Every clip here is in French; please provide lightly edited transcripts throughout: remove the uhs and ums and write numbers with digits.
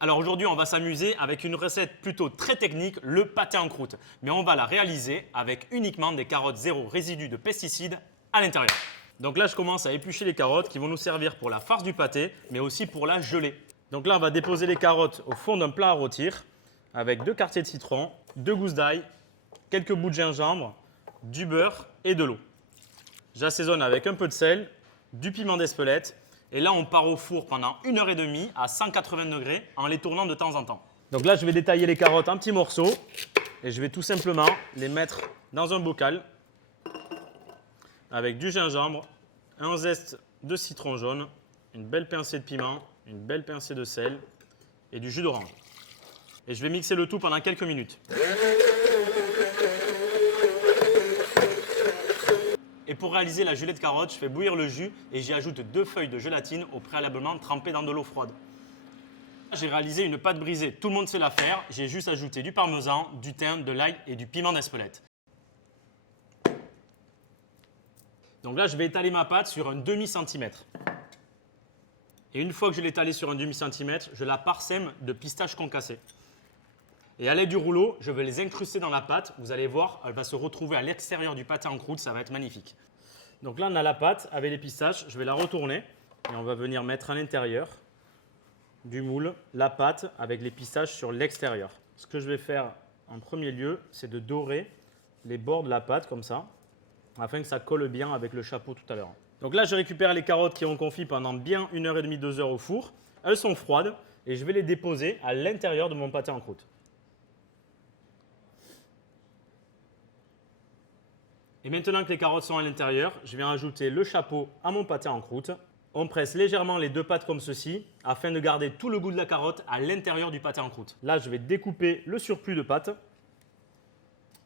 Alors aujourd'hui, on va s'amuser avec une recette plutôt très technique, le pâté en croûte. Mais on va la réaliser avec uniquement des carottes zéro résidu de pesticides à l'intérieur. Donc là, je commence à éplucher les carottes qui vont nous servir pour la farce du pâté, mais aussi pour la gelée. Donc là, on va déposer les carottes au fond d'un plat à rôtir avec 2 quartiers de citron, 2 gousses d'ail, quelques bouts de gingembre, du beurre et de l'eau. J'assaisonne avec un peu de sel, du piment d'Espelette. Et là, on part au four pendant 1h30 à 180 degrés en les tournant de temps en temps. Donc là, je vais détailler les carottes en petits morceaux et je vais tout simplement les mettre dans un bocal avec du gingembre, un zeste de citron jaune, une belle pincée de piment, une belle pincée de sel et du jus d'orange. Et je vais mixer le tout pendant quelques minutes. Et pour réaliser la gelée de carottes, je fais bouillir le jus et j'y ajoute 2 feuilles de gélatine au préalablement trempées dans de l'eau froide. J'ai réalisé une pâte brisée, tout le monde sait la faire. J'ai juste ajouté du parmesan, du thym, de l'ail et du piment d'Espelette. Donc là, je vais étaler ma pâte sur un demi-centimètre. Et une fois que je l'ai étalée sur un demi-centimètre, je la parsème de pistaches concassées. Et à l'aide du rouleau, je vais les incruster dans la pâte. Vous allez voir, elle va se retrouver à l'extérieur du pâté en croûte. Ça va être magnifique. Donc là, on a la pâte avec les pistaches. Je vais la retourner et on va venir mettre à l'intérieur du moule la pâte avec les pistaches sur l'extérieur. Ce que je vais faire en premier lieu, c'est de dorer les bords de la pâte comme ça, afin que ça colle bien avec le chapeau tout à l'heure. Donc là, je récupère les carottes qui ont confit pendant bien 1h30, 2 heures au four. Elles sont froides et je vais les déposer à l'intérieur de mon pâté en croûte. Et maintenant que les carottes sont à l'intérieur, je viens ajouter le chapeau à mon pâté en croûte. On presse légèrement les 2 pâtes comme ceci afin de garder tout le goût de la carotte à l'intérieur du pâté en croûte. Là, je vais découper le surplus de pâte.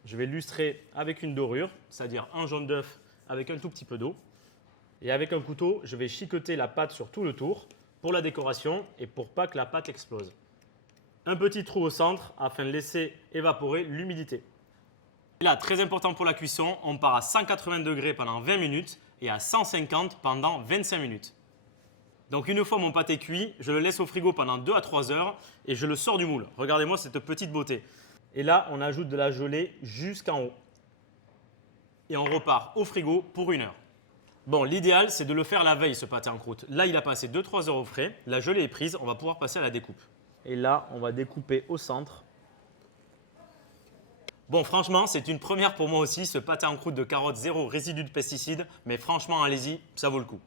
Je vais lustrer avec une dorure, c'est-à-dire un jaune d'œuf avec un tout petit peu d'eau. Et avec un couteau, je vais chiqueter la pâte sur tout le tour pour la décoration et pour pas que la pâte explose. Un petit trou au centre afin de laisser évaporer l'humidité. Et là, très important pour la cuisson, on part à 180 degrés pendant 20 minutes et à 150 pendant 25 minutes. Donc une fois mon pâté cuit, je le laisse au frigo pendant 2 à 3 heures et je le sors du moule. Regardez-moi cette petite beauté. Et là, on ajoute de la gelée jusqu'en haut. Et on repart au frigo pour 1 heure. Bon, l'idéal, c'est de le faire la veille, ce pâté en croûte. Là, il a passé 2-3 heures au frais. La gelée est prise, on va pouvoir passer à la découpe. Et là, on va découper au centre. Bon, franchement, c'est une première pour moi aussi, ce pâté en croûte de carottes zéro résidu de pesticides. Mais franchement, allez-y, ça vaut le coup.